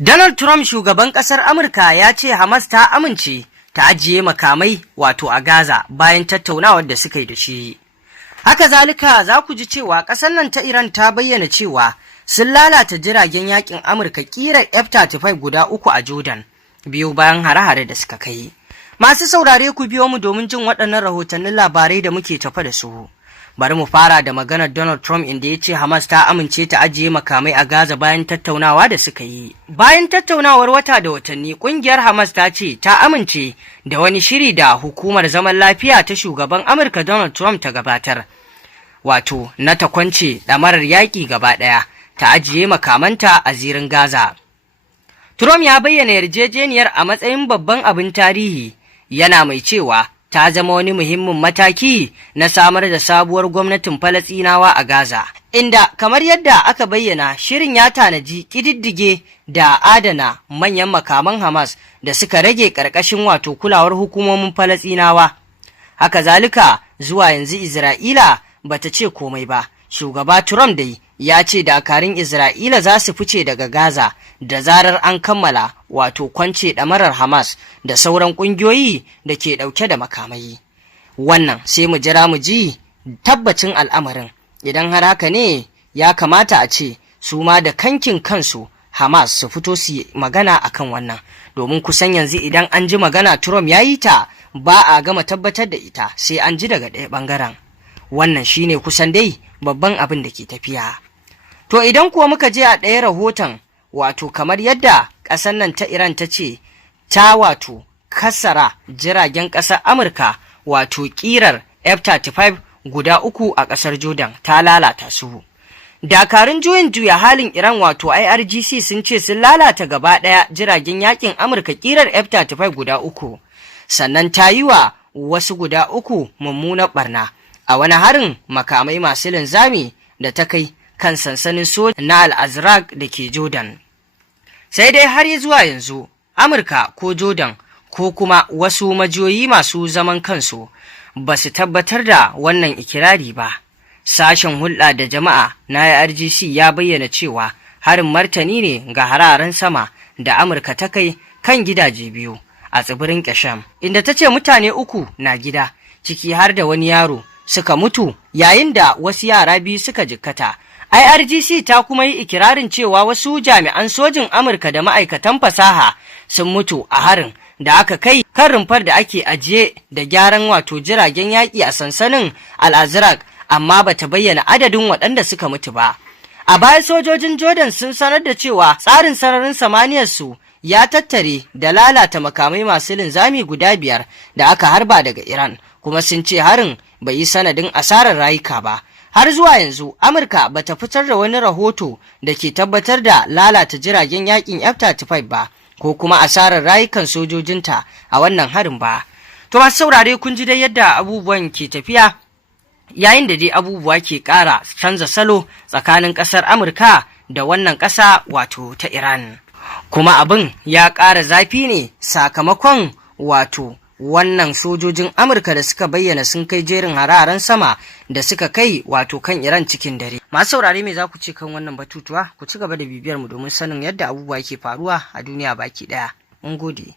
Donald Trump shugaban ƙasar Amurka ya ce Hamas ta amince ta ajiye makamai wato a Gaza bayan tattaunawar da suka yi da shi. Haka zalika za ku ji cewa ƙasar nan ta Iran ta bayyana cewa sun lalata jiragen yakin Amurka ƙirar F-35 guda 3 a Jordan biyu bayan hare-hare da suka kai. Masu saurare ku biyo mu domin jin waɗannan rahotannin labarai da muke tafa da su. Bari mu fara da maganar Donald Trump inda ya ce Hamas ta amince ta ajiye makamai a Gaza bayan tattaunawa da suka yi. Bayan tattaunawar wata da watanni, ƙungiyar Hamas ta ce ta amince da wani shiri da hukumar zaman lafiya ta shugaban Amurka Donald Trump ta gabatar. Wato, na ta kwance ɗamarar yaƙi gaba ɗaya, ta ajiye makamanta a zirin Gaza. Trump ya bayyana yarjejeniyar a matsayin babban abin tarihi, yana mai cewa ta zama wani muhimmin mataki na samar da sabuwar gwamnatin Falasɗinawa a Gaza, inda kamar yadda aka bayyana shirin ya tanaji ƙididdige da adana manyan makaman Hamas da suka rage ƙarƙashin wato kulawar hukumomin Falasɗinawa. Haka zalika zuwa yanzu Isra'ila bata ce komai ba. Shugaba Trump dai ya ce dakarun Isra'ila za su fice daga Gaza da zarar an kammala wato kwance ɗamarar Hamas da sauran ƙungiyoyi da ke ɗauke da makamai. Wannan sai mu jira mu ji tabbacin al'amarin. Idan har haka ne ya kamata a ce su ma da kankin kansu Hamas su fito su yi magana akan wannan. Domin kusan yanzu idan an ji magana Trump ya yi ta ba a gama tabbatar da ita sai an ji daga ɗaya ɓangaren. Wannan shine kusan dai babban abin da ke tafiya. To idan kuwa muka je a ɗaya rahoton wato kamar yadda ƙasar nan ta Iran ta ce ta wato kasara jiragen ƙasar Amurka wato ƙirar F-35 guda 3 a ƙasar Jordan ta lalata su. Dakarun juyin juya halin Iran wato IRGC sun ce sun lalata gaba ɗaya jiragen yakin Amurka ƙirar F-35 guda 3, sannan ta yi wa wasu guda 3 mummunar ɓarna a wani harin makamai masu linzami da ta kai kan sansanin soja na Al-Azraq da ke Jordan. Sai dai har zuwa yanzu Amurka ko Jordan ko kuma wasu majiyoyi masu zaman kansu ba su tabbatar da wannan ikirari ba. Sashen hulɗa da jama'a na IRGC ya bayyana cewa harin martani ne ga hararen sama da Amurka ta kai kan gidaje biyu a tsibirin Qasham, inda ta ce mutane 3 na gida, ciki har da wani yaro, suka mutu yayin da wasu yara 2 suka jikkata. IRGC ta kuma yi ikirarin cewa wasu jami'an sojin Amurka da ma'aikatan fasaha sun mutu a harin da aka kai kan rumfar da ake ajiye da gyaran wato jiragen yaƙi a sansanin Al-Azraq, amma bata bayyana adadin waɗanda suka mutu ba. A baya sojojin Jordan sun sanar da cewa tsarin sararin samaniyarsu ya tattare da lalata makamai masu linzami guda 5 da aka harba daga Iran, kuma sun ce harin bai yi sanadin asarar rayuka ba. Har zuwa yanzu Amurka bata fitar da wani rahoto da ke tabbatar da lalata jiragen yakin F-35 ba ko kuma asarar rayukan sojojinta a wannan harin ba. To masu saurare kun ji dai yadda abubuwan ke tafiya, yayin da dai abubuwa ke ƙara canza salo tsakanin ƙasar Amurka da wannan ƙasa wato ta Iran. Kuma abin ya ƙara zafi ne sakamakon wato wannan sojojin Amurka da suka bayyana sun kai jerin hararen sama da suka kai wato kan Iran cikin dare. Masu saurare me za ku ce kan wannan batutuwa? Ku ci gaba da bibiyar mu domin sanin yadda abubuwa ke faruwa a duniya baki daya. Mun gode.